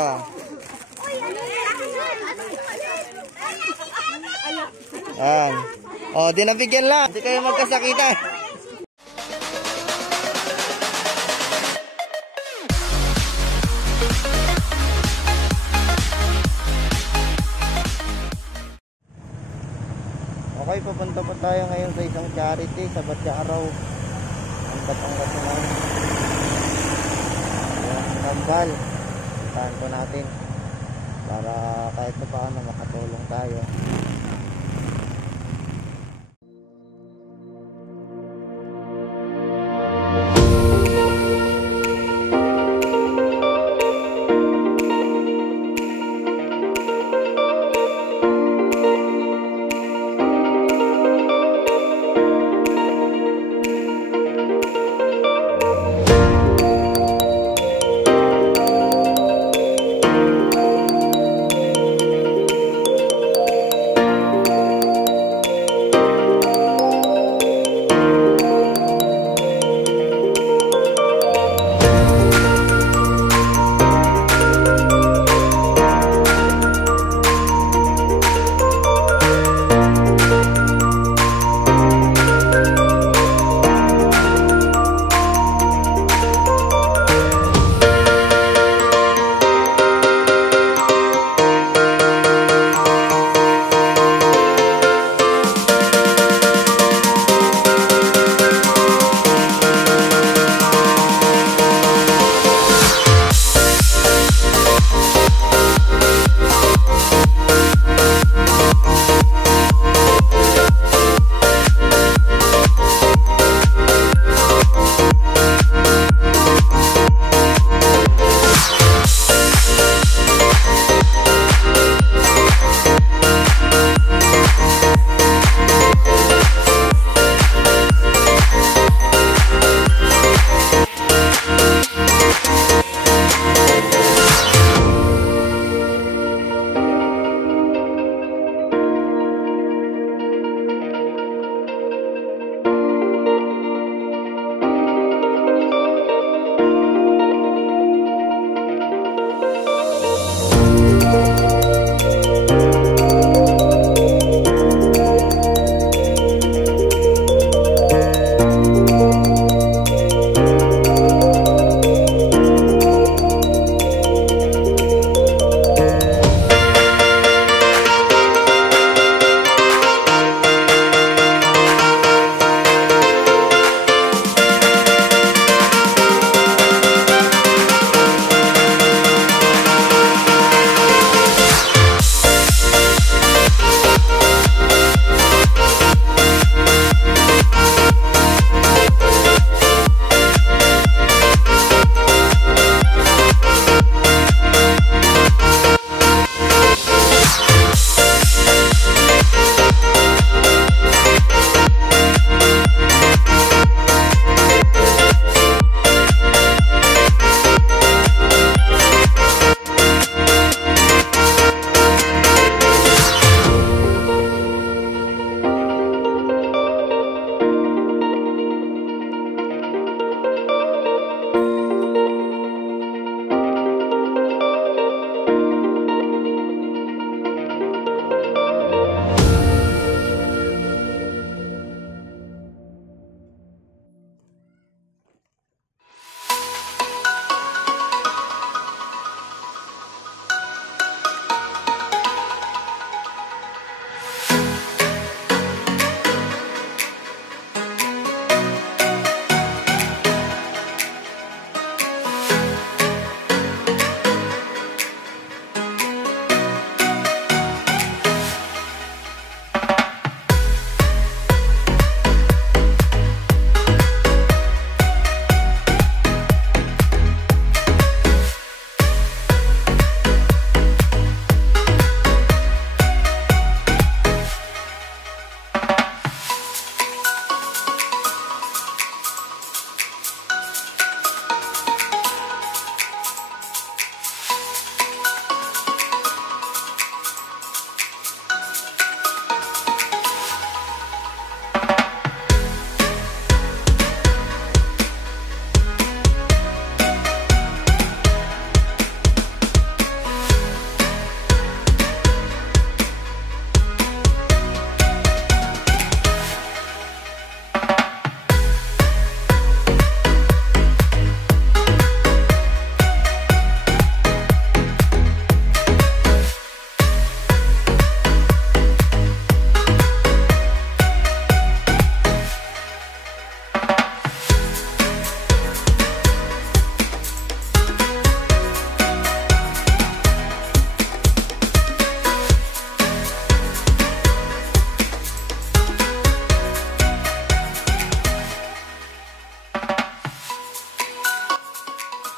Ah. Yan. O, di nabigyan lang. Hindi kayo magkasakitan. Okay, papunta po tayo ngayon sa isang charity sa Batyaaraw. Ang Batangas naman. Ayan, Kambal. Puntahan po natin para kahit pa paano makatulong tayo.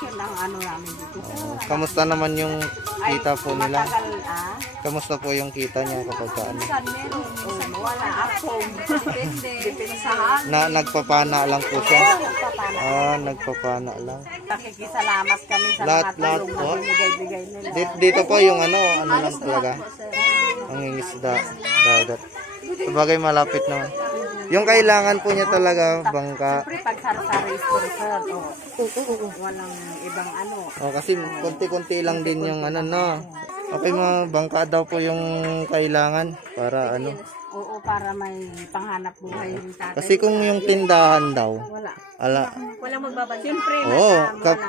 yun ang ano namin dito. Kamusta naman yung kita po nila? Matagal Kamusta po yung kita niya kapag ano? minsan meron, minsan wala. Ako, depende sa Nagpapana lang po siya. nagpapala. Nagpapana lang. Nakikisalamat kami sa Lahat mga tulong po? na binigay-bigay nila. Dito po yung ano lang talaga. Ang ingisda, dagat. Sabagay malapit naman. Yung kailangan po niya talaga, bangka. Siyempre, pag sari-sari sponsor, walang ibang ano. Kasi konti-konti lang din yung ano, no. Okay, mga bangka daw po yung kailangan para ano. Oo, para may panghanap buhay yung tatay. Kasi kung yung tindahan daw, Wala. Walang magbabalik. Siyempre,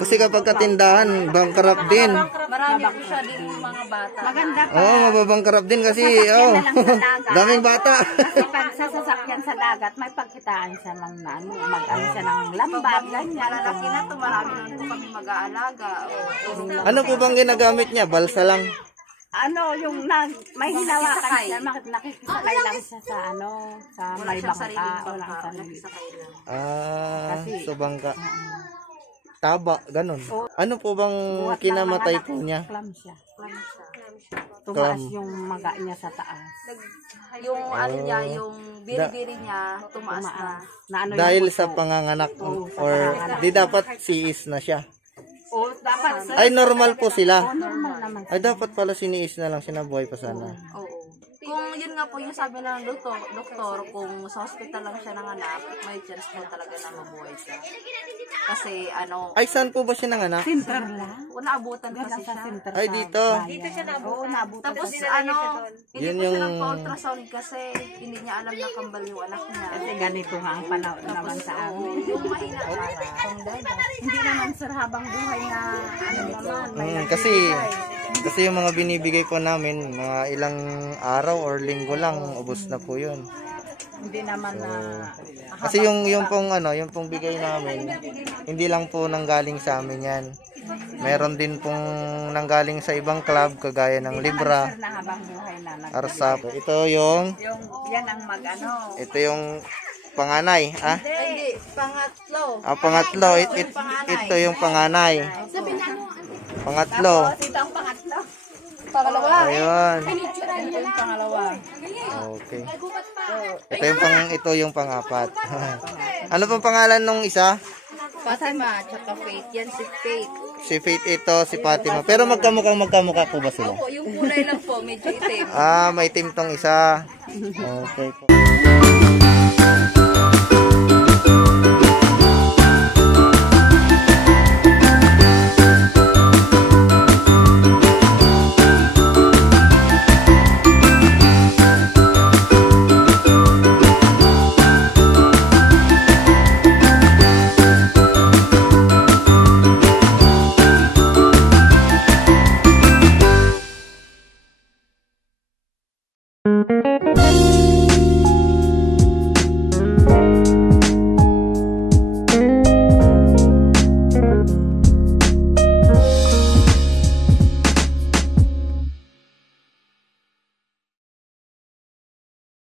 kasi kapag katindahan, bankrupt din. Marami po siya din mga bata. maganda pa. Mababangkrap din kasi, Sasakyan na lang sa dagat. daming bata. Kasi pag sa sasakyan sa dagat, may pagkitaan siya ng ano, mag-ano siya ng lambat, ganyan. Malalaki na to, marami na po kami mag-aalaga. Ano po bang ginagamit niya? Balsa lang? Ano, yung may hinawakan siya, nakikisakay lang siya sa ano, sa may bangka, walang sarili. So bangka. Taba, ganun. Ano po bang kinamatay po niya? Clam siya. Tumaas yung maga niya sa taas. Yung ano niya, yung biri-biri niya, tumaas na. Na ano Dahil sa panganganak or di dapat siis na siya? O, dapat Ay, normal po sila. normal naman. Ay, dapat pala siniis na lang, sinabuhay pa sana. Oo. Kung yun nga po yung sabi ng doktor, kung sa hospital lang siya nanganak, may chance po talaga na mabuhay siya. Kasi ano, Ay, saan po ba siya nanganak? Center lang. naabutan kasi Sa siya. center. Ay, dito. Dito siya nabutan. Oo, nabutan. Tapos ano, hindi Yun po siya yung- nagpa-ultrasound kasi hindi niya alam na kambal yung anak niya. Kasi ganito nga ang panahon naman sa amin. Yung mahina Hindi naman sir habang buhay na ano naman. May Kasi yung mga binibigay po namin, mga ilang araw or linggo lang, ubos na po yun. hindi naman na Kasi yung pong ano, yung pong bigay namin, hindi lang po nanggaling sa amin yan. Meron din pong nanggaling sa ibang club, kagaya ng Libra, sir na habang buhay na Arsap. Ito yung yan ang mag-ano. Ito yung panganay, Hindi, pangatlo. pangatlo, ito yung panganay. Pangatlo. Ito ang pangatlo. Pangalawa. Ayun. Ito yung pangalawa. Okay. Ito yung pang-apat. Ano pang pangalan nung isa? Fatima, tsaka Faith. Yan si Faith. Si Faith ito, si Fatima. Pero magkamukha po ba sila? Opo, yung kulay lang po, medyo itim. May team tong isa. Okay po.